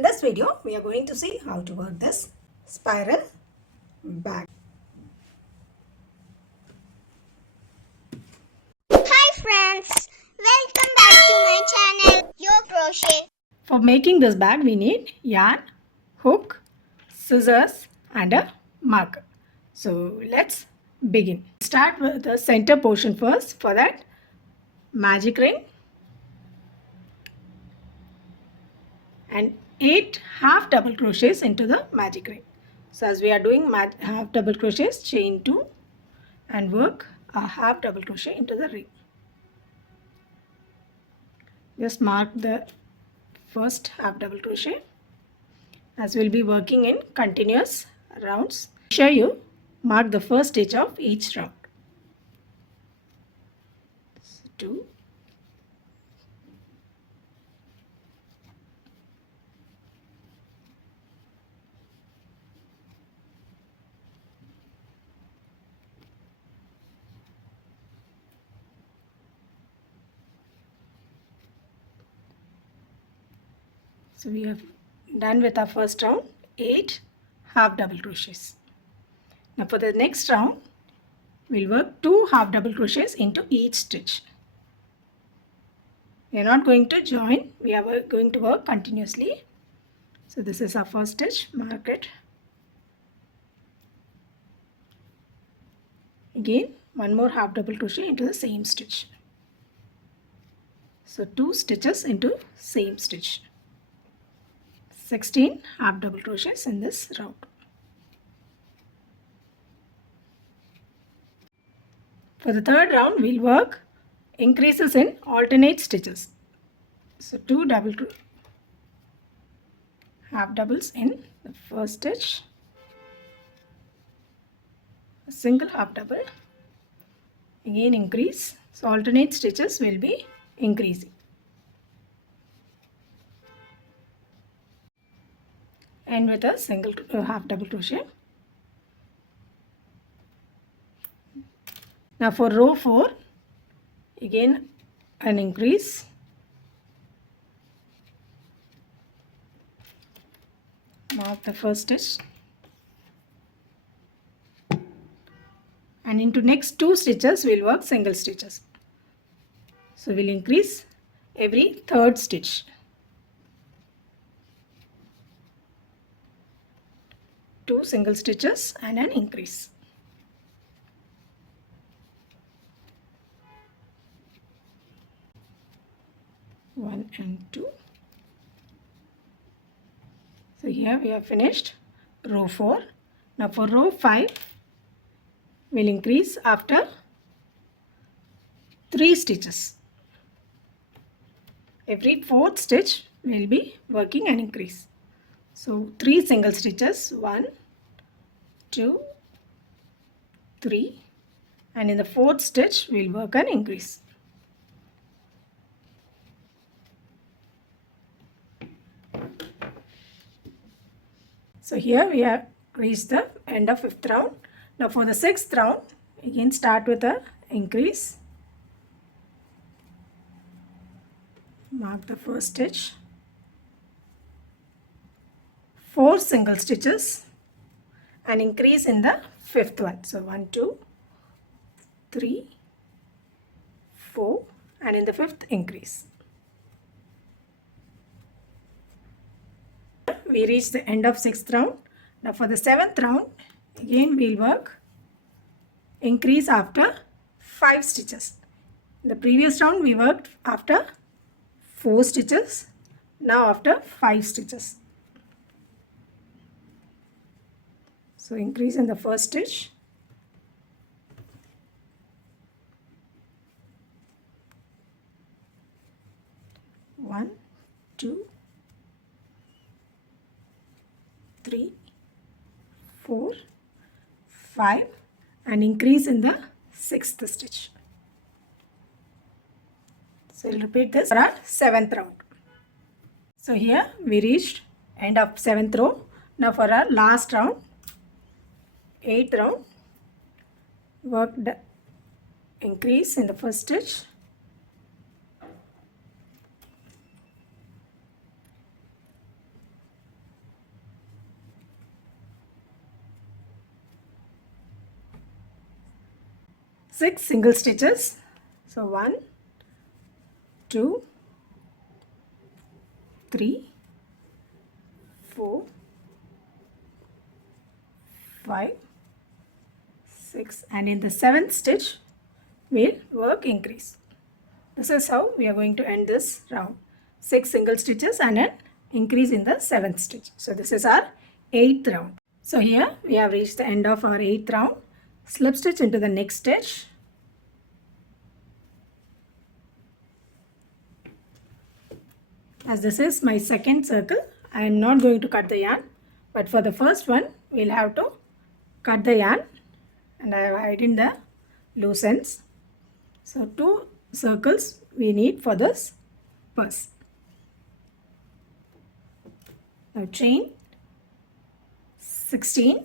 In this video, we are going to see how to work this spiral bag. Hi friends, welcome back to my channel, Your Crochet. For making this bag, we need yarn, hook, scissors and a marker. So let's begin. Start with the center portion first. For that, magic ring and 8 half double crochets into the magic ring. So as we are doing half double crochets, chain 2 and work a half double crochet into the ring. Just mark the first half double crochet as we'll be working in continuous rounds. Show you mark the first stitch of each round. So 2, so we have done with our first round, 8 half double crochets. Now for the next round, we'll work 2 half double crochets into each stitch. We are not going to join, we are going to work continuously. So this is our first stitch, mark it. Again, one more half double crochet into the same stitch. So 2 stitches into same stitch. 16 half double crochets in this round. For the third round, we'll work increases in alternate stitches. So 2 half doubles in the first stitch, a single half double, again increase. So alternate stitches will be increasing. And with a single half double crochet. Now for row 4, again an increase. Mark the first stitch. And into next 2 stitches, we'll work single stitches. So we'll increase every third stitch. 2 single stitches and an increase. One and 2. So here we have finished row 4. Now for row 5, we'll increase after 3 stitches. Every 4th stitch we'll be working an increase. So 3 single stitches, 1, 2, 3, and in the 4th stitch we'll work an increase. So here we have reached the end of 5th round. Now for the 6th round, again start with a increase. Mark the first stitch. 4 single stitches and increase in the 5th one. So 1, 2, 3, 4 and in the 5th increase. We reach the end of 6th round. Now for the 7th round, again we'll work increase after 5 stitches. In the previous round we worked after 4 stitches, now after 5 stitches. So increase in the first stitch. One, 2, 3, 4, 5 and increase in the 6th stitch. So we'll repeat this for our 7th round. So here we reached end of 7th row. Now for our last round, 8th round, work the increase in the first stitch. 6 single stitches. So 1, 2, 3, 4, 5, 6, and in the 7th stitch we'll work increase. This is how we are going to end this round. 6 single stitches and an increase in the 7th stitch. So this is our 8th round. So here we have reached the end of our 8th round. Slip stitch into the next stitch. As this is my second circle, I am not going to cut the yarn, but for the first one we'll have to cut the yarn, and I have hidden the loose ends. So 2 circles we need for this purse. Now chain 16,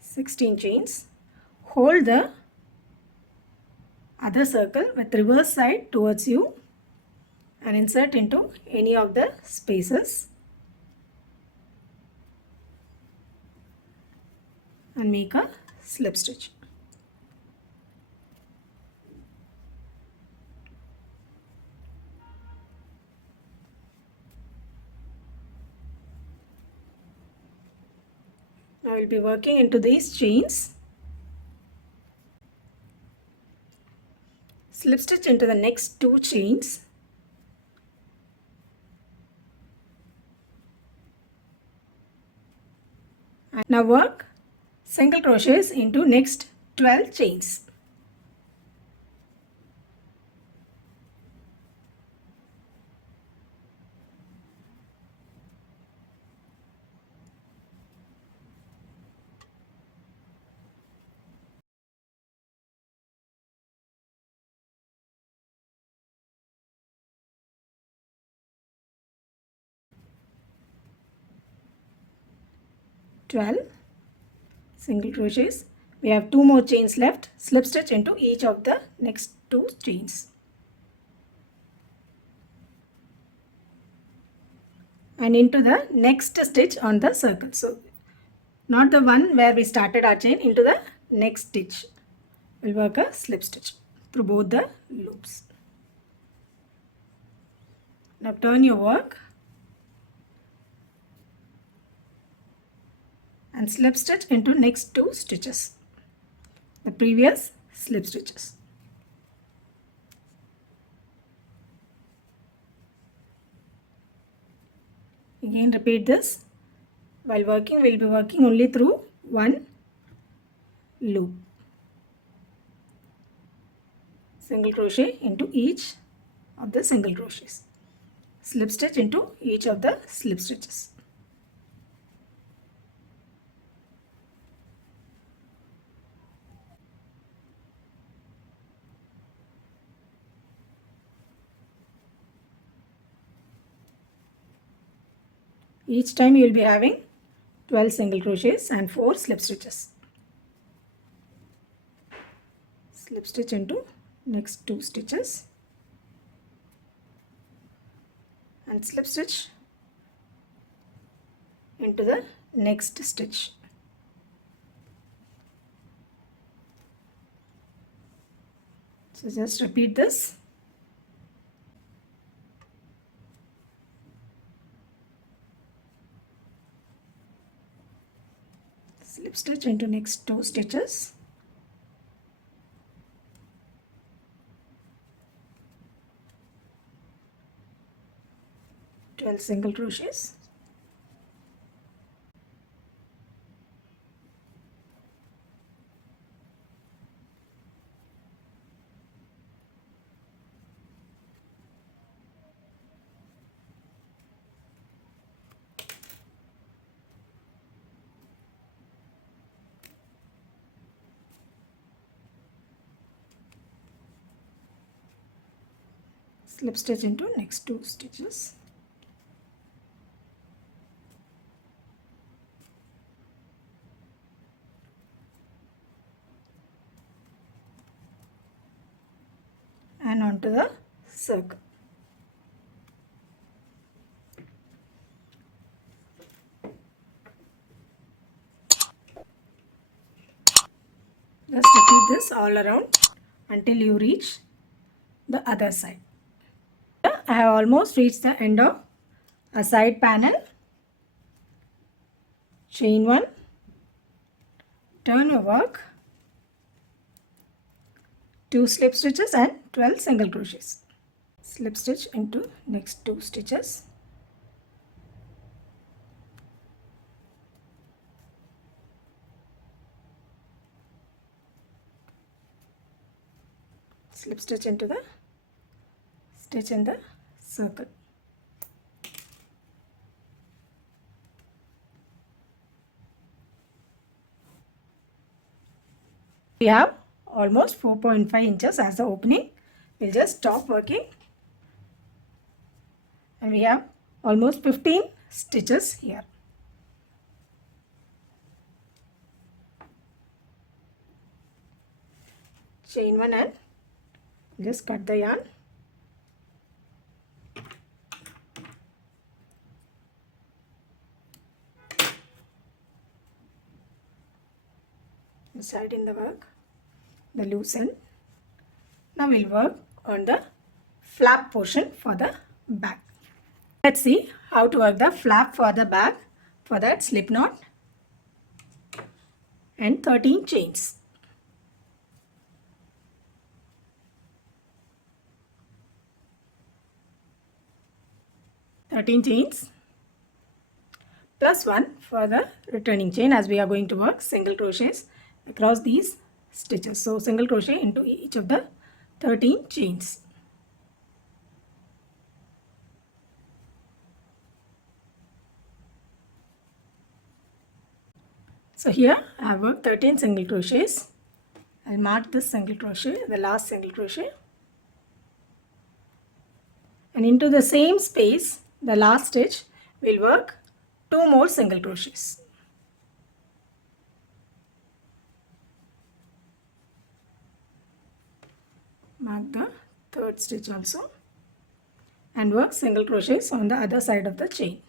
16 chains. Hold the other circle with reverse side towards you and insert into any of the spaces and make a slip stitch. Now I will be working into these chains. Slip stitch into the next 2 chains. And now work single crochets into next 12 chains. Single crochets. We have 2 more chains left. Slip stitch into each of the next 2 chains. And into the next stitch on the circle. So not the one where we started our chain, into the next stitch. We'll work a slip stitch through both the loops. Now turn your work and slip stitch into next 2 stitches, the previous slip stitches. Again repeat this. While working, we'll be working only through one loop. Single crochet into each of the single crochets. Slip stitch into each of the slip stitches. Each time you will be having 12 single crochets and 4 slip stitches. Slip stitch into next 2 stitches and slip stitch into the next stitch. So just repeat this. Slip stitch into next 2 stitches. Single crochets. Slip stitch into next 2 stitches. And onto the circle. Just repeat this all around until you reach the other side. I have almost reached the end of a side panel. Chain 1, turn your work, 2 slip stitches and 12 single crochets. Slip stitch into next 2 stitches. Slip stitch into the stitch in the circle. We have almost 4.5 inches as the opening. We'll just stop working and we have almost 15 stitches here. Chain 1 and just cut the yarn. Inside in the work, the loose end. Now we'll work on the flap portion for the bag. Let's see how to work the flap for the bag. For that, slip knot and 13 chains. Chains plus 1 for the returning chain, as we are going to work single crochets across these stitches. So single crochet into each of the 13 chains. So here I have worked 13 single crochets. I'll mark this single crochet, the last single crochet, and into the same space, the last stitch, we'll work 2 more single crochets. Mark the third stitch also and work single crochets on the other side of the chain.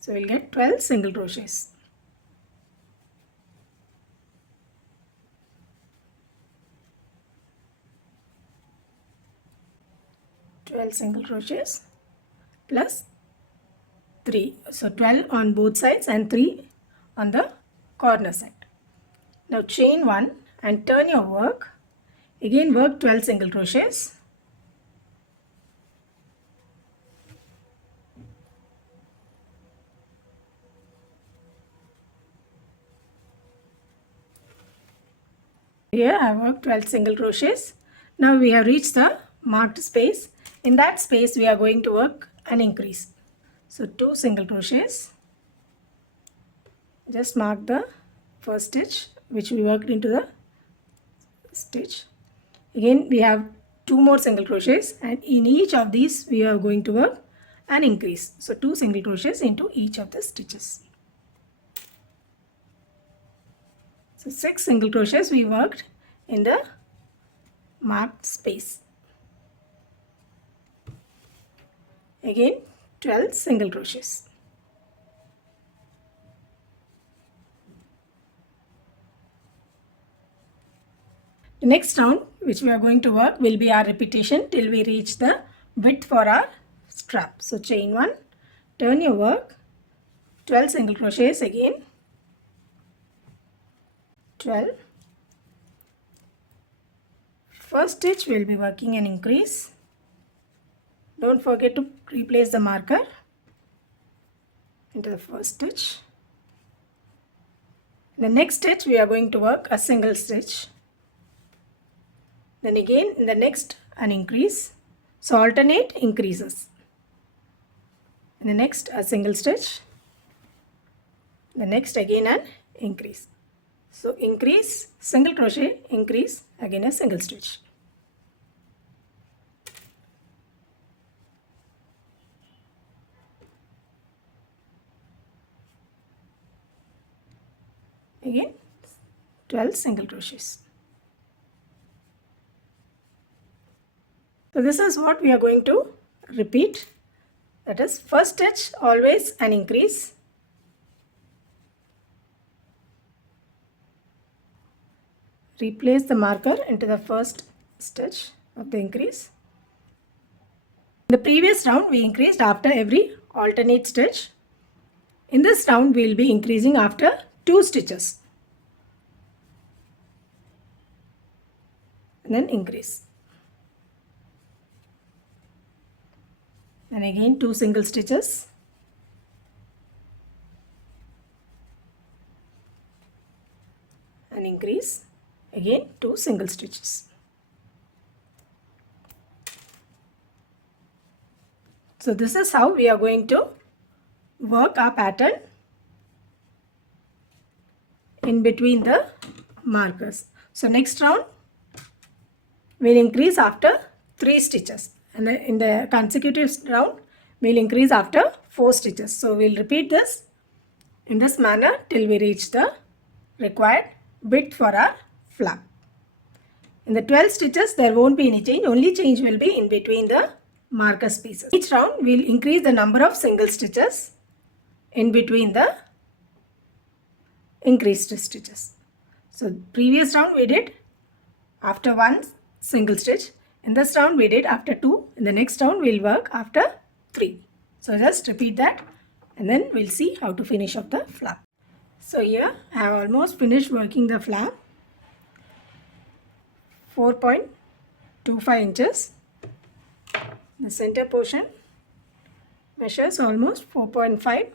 So we'll get 12 single crochets. Single crochets plus 3. So 12 on both sides and 3 on the corner side. Now chain 1 and turn your work. Again work 12 single crochets. Here I have worked 12 single crochets. Now we have reached the marked space. In that space we are going to work an increase. So 2 single crochets. Just mark the first stitch which we worked into the stitch. Again we have 2 more single crochets, and in each of these we are going to work an increase. So 2 single crochets into each of the stitches. So 6 single crochets we worked in the marked space. Again 12 single crochets. The next round which we are going to work will be our repetition till we reach the width for our strap. So chain 1, turn your work, 12 single crochets again, 12. First stitch we will be working an increase. Don't forget to replace the marker into the first stitch. In the next stitch we are going to work a single stitch. Then again in the next an increase. So alternate increases. In the next a single stitch. The next again an increase. So increase, single crochet, increase, again a single stitch. Again 12 single crochets. So this is what we are going to repeat. That is, first stitch always an increase. Replace the marker into the first stitch of the increase. In the previous round we increased after every alternate stitch. In this round we will be increasing after 2 stitches. And then increase. And again 2 single stitches. And increase. Again 2 single stitches. So this is how we are going to work our pattern in between the markers. So next round we'll increase after 3 stitches, and in the consecutive round we'll increase after 4 stitches. So we'll repeat this in this manner till we reach the required width for our flap. In the 12 stitches there won't be any change, only change will be in between the marker pieces. Each round we'll increase the number of single stitches in between the increased stitches. So previous round we did after 1 single stitch. In this round we did after 2. In the next round we'll work after 3. So just repeat that and then we'll see how to finish up the flap. So here I have almost finished working the flap. 4.25 inches. The center portion measures almost 4.5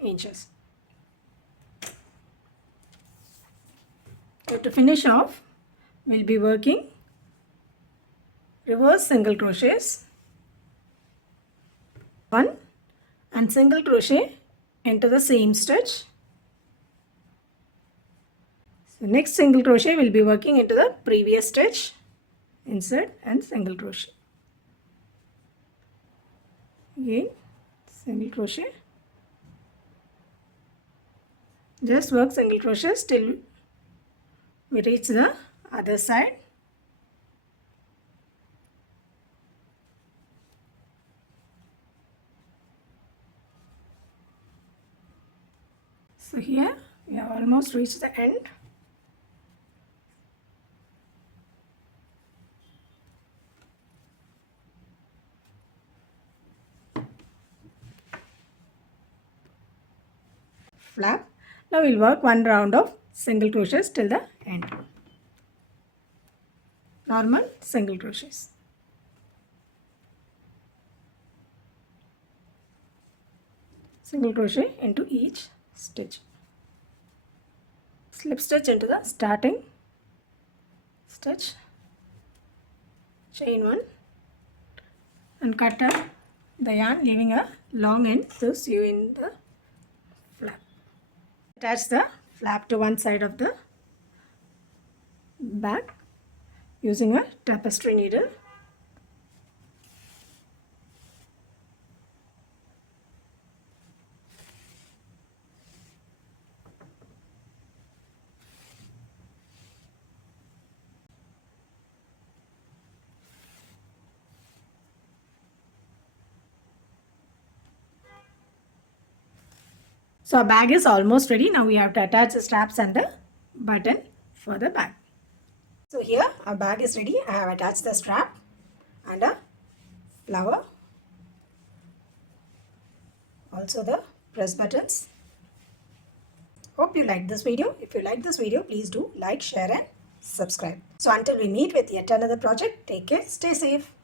inches. So to finish off, we'll be working reverse single crochets, 1 and single crochet into the same stitch. So next single crochet will be working into the previous stitch, insert and single crochet. Again single crochet. Just work single crochets till we reach the other side. So here we have almost reached the end. Flap. Now we'll work 1 round of single crochets till the end. Normal single crochets. Single crochet into each stitch. Slip stitch into the starting stitch. Chain 1 and cut up the yarn, leaving a long end to sew in the flap. Attach the flap to one side of the bag using a tapestry needle. So our bag is almost ready. Now we have to attach the straps and the button for the bag. So here our bag is ready. I have attached the strap and a flower. Also the press buttons. Hope you liked this video. If you like this video, please do like, share and subscribe. So until we meet with yet another project, take care, stay safe.